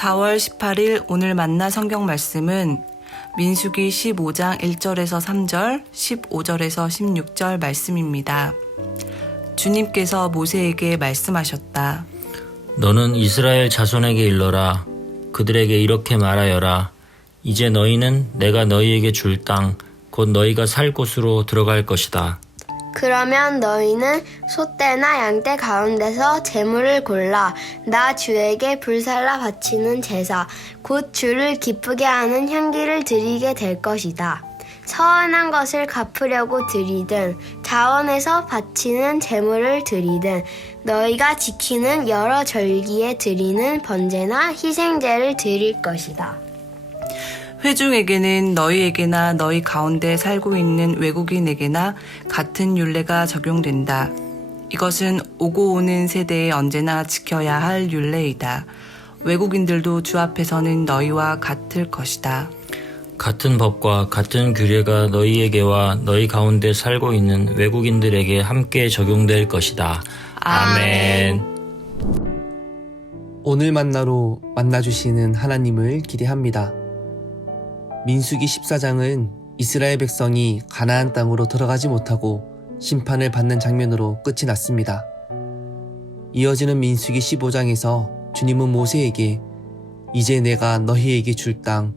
4월 18일 오늘 만나 성경 말씀은 민수기 15장 1절에서 3절, 15절에서 16절 말씀입니다. 주님께서 모세에게 말씀하셨다. 너는 이스라엘 자손에게 일러라. 그들에게 이렇게 말하여라. 이제 너희는 내가 너희에게 줄 땅, 곧 너희가 살 곳으로 들어갈 것이다. 그러면 너희는 소떼나 양떼 가운데서 제물을 골라 나 주에게 불살라 바치는 제사, 곧 주를 기쁘게 하는 향기를 드리게 될 것이다. 서원한 것을 갚으려고 드리든 자원에서 바치는 제물을 드리든 너희가 지키는 여러 절기에 드리는 번제나 희생제를 드릴 것이다. 회중에게는 너희에게나 너희 가운데 살고 있는 외국인에게나 같은 율례가 적용된다. 이것은 오고 오는 세대에 언제나 지켜야 할 율례이다. 외국인들도 주 앞에서는 너희와 같을 것이다. 같은 법과 같은 규례가 너희에게와 너희 가운데 살고 있는 외국인들에게 함께 적용될 것이다. 아멘. 오늘 만나로 만나주시는 하나님을 기대합니다. 민수기 14장은 이스라엘 백성이 가나안 땅으로 들어가지 못하고 심판을 받는 장면으로 끝이 났습니다. 이어지는 민수기 15장에서 주님은 모세에게 이제 내가 너희에게 줄 땅,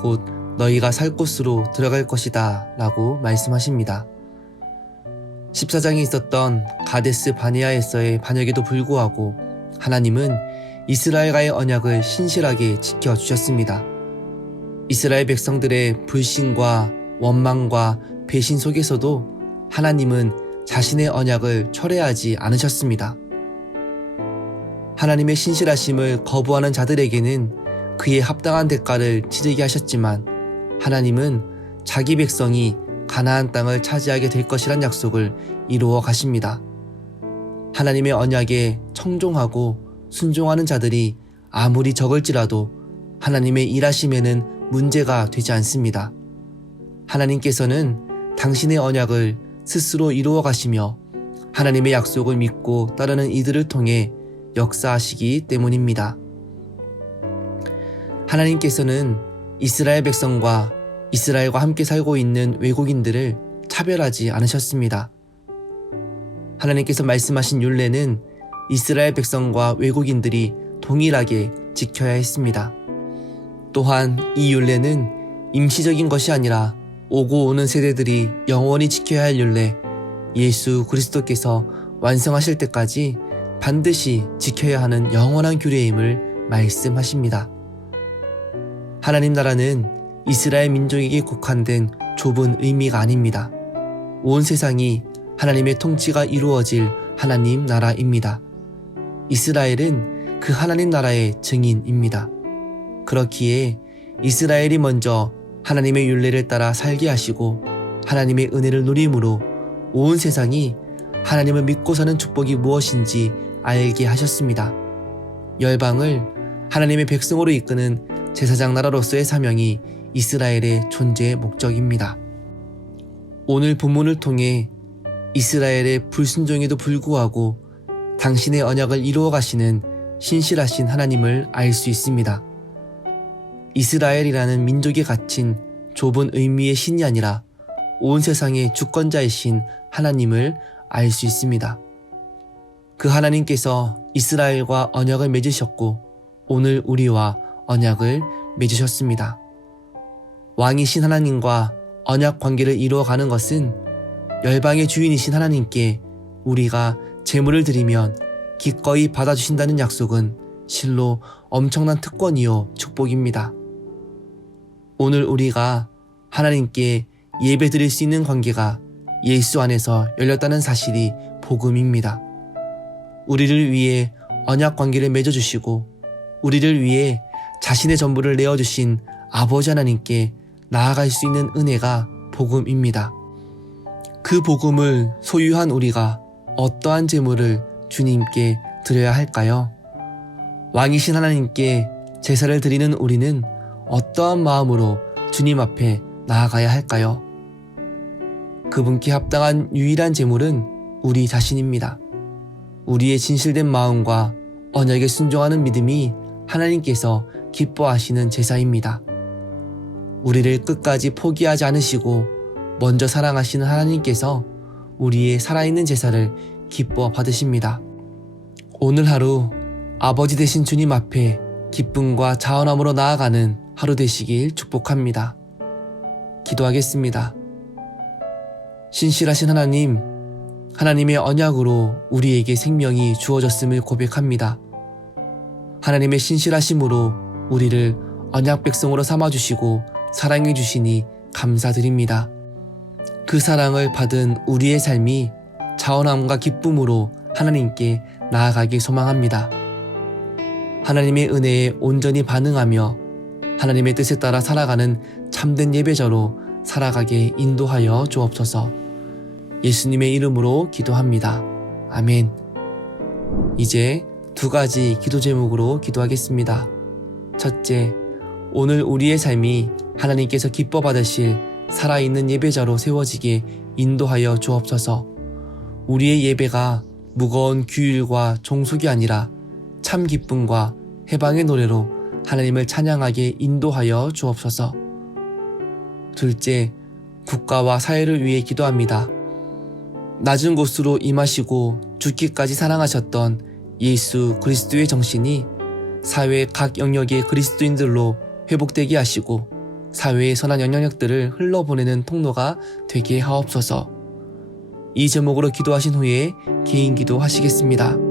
곧 너희가 살 곳으로 들어갈 것이다 라고 말씀하십니다. 14장에 있었던 가데스 바네아에서의 반역에도 불구하고 하나님은 이스라엘과의 언약을 신실하게 지켜주셨습니다. 이스라엘 백성들의 불신과 원망과 배신 속에서도 하나님은 자신의 언약을 철회하지 않으셨습니다. 하나님의 신실하심을 거부하는 자들에게는 그에 합당한 대가를 치르게 하셨지만 하나님은 자기 백성이 가나안 땅을 차지하게 될 것이란 약속을 이루어 가십니다. 하나님의 언약에 청종하고 순종하는 자들이 아무리 적을지라도 하나님의 일하심에는 문제가 되지 않습니다. 하나님께서는 당신의 언약을 스스로 이루어 가시며 하나님의 약속을 믿고 따르는 이들을 통해 역사하시기 때문입니다. 하나님께서는 이스라엘 백성과 이스라엘과 함께 살고 있는 외국인들을 차별하지 않으셨습니다. 하나님께서 말씀하신 율례는 이스라엘 백성과 외국인들이 동일하게 지켜야 했습니다. 또한 이 율례는 임시적인 것이 아니라 오고 오는 세대들이 영원히 지켜야 할 율례, 예수 그리스도께서 완성하실 때까지 반드시 지켜야 하는 영원한 규례임을 말씀하십니다. 하나님 나라는 이스라엘 민족에게 국한된 좁은 의미가 아닙니다. 온 세상이 하나님의 통치가 이루어질 하나님 나라입니다. 이스라엘은 그 하나님 나라의 증인입니다. 그렇기에 이스라엘이 먼저 하나님의 율례를 따라 살게 하시고 하나님의 은혜를 누림으로 온 세상이 하나님을 믿고 사는 축복이 무엇인지 알게 하셨습니다. 열방을 하나님의 백성으로 이끄는 제사장 나라로서의 사명이 이스라엘의 존재의 목적입니다. 오늘 본문을 통해 이스라엘의 불순종에도 불구하고 당신의 언약을 이루어 가시는 신실하신 하나님을 알 수 있습니다. 이스라엘이라는 민족에 갇힌 좁은 의미의 신이 아니라 온 세상의 주권자이신 하나님을 알 수 있습니다. 그 하나님께서 이스라엘과 언약을 맺으셨고 오늘 우리와 언약을 맺으셨습니다. 왕이신 하나님과 언약 관계를 이루어가는 것은 열방의 주인이신 하나님께 우리가 제물을 드리면 기꺼이 받아주신다는 약속은 실로 엄청난 특권이요 축복입니다. 오늘 우리가 하나님께 예배 드릴 수 있는 관계가 예수 안에서 열렸다는 사실이 복음입니다. 우리를 위해 언약 관계를 맺어주시고 우리를 위해 자신의 전부를 내어주신 아버지 하나님께 나아갈 수 있는 은혜가 복음입니다. 그 복음을 소유한 우리가 어떠한 제물을 주님께 드려야 할까요? 왕이신 하나님께 제사를 드리는 우리는 어떠한 마음으로 주님 앞에 나아가야 할까요? 그분께 합당한 유일한 제물은 우리 자신입니다. 우리의 진실된 마음과 언약에 순종하는 믿음이 하나님께서 기뻐하시는 제사입니다. 우리를 끝까지 포기하지 않으시고 먼저 사랑하시는 하나님께서 우리의 살아있는 제사를 기뻐 받으십니다. 오늘 하루 아버지 되신 주님 앞에 기쁨과 자원함으로 나아가는 하루 되시길 축복합니다. 기도하겠습니다. 신실하신 하나님, 하나님의 언약으로 우리에게 생명이 주어졌음을 고백합니다. 하나님의 신실하심으로 우리를 언약 백성으로 삼아주시고 사랑해 주시니 감사드립니다. 그 사랑을 받은 우리의 삶이 자원함과 기쁨으로 하나님께 나아가길 소망합니다. 하나님의 은혜에 온전히 반응하며 하나님의 뜻에 따라 살아가는 참된 예배자로 살아가게 인도하여 주옵소서. 예수님의 이름으로 기도합니다. 아멘. 이제 2가지 기도 제목으로 기도하겠습니다. 첫째, 오늘 우리의 삶이 하나님께서 기뻐 받으실 살아있는 예배자로 세워지게 인도하여 주옵소서. 우리의 예배가 무거운 규율과 종속이 아니라 참 기쁨과 해방의 노래로 하나님을 찬양하게 인도하여 주옵소서. 둘째, 국가와 사회를 위해 기도합니다. 낮은 곳으로 임하시고 죽기까지 사랑하셨던 예수 그리스도의 정신이 사회 각 영역의 그리스도인들로 회복되게 하시고 사회의 선한 영향력들을 흘러보내는 통로가 되게 하옵소서. 이 제목으로 기도하신 후에 개인 기도 하시겠습니다.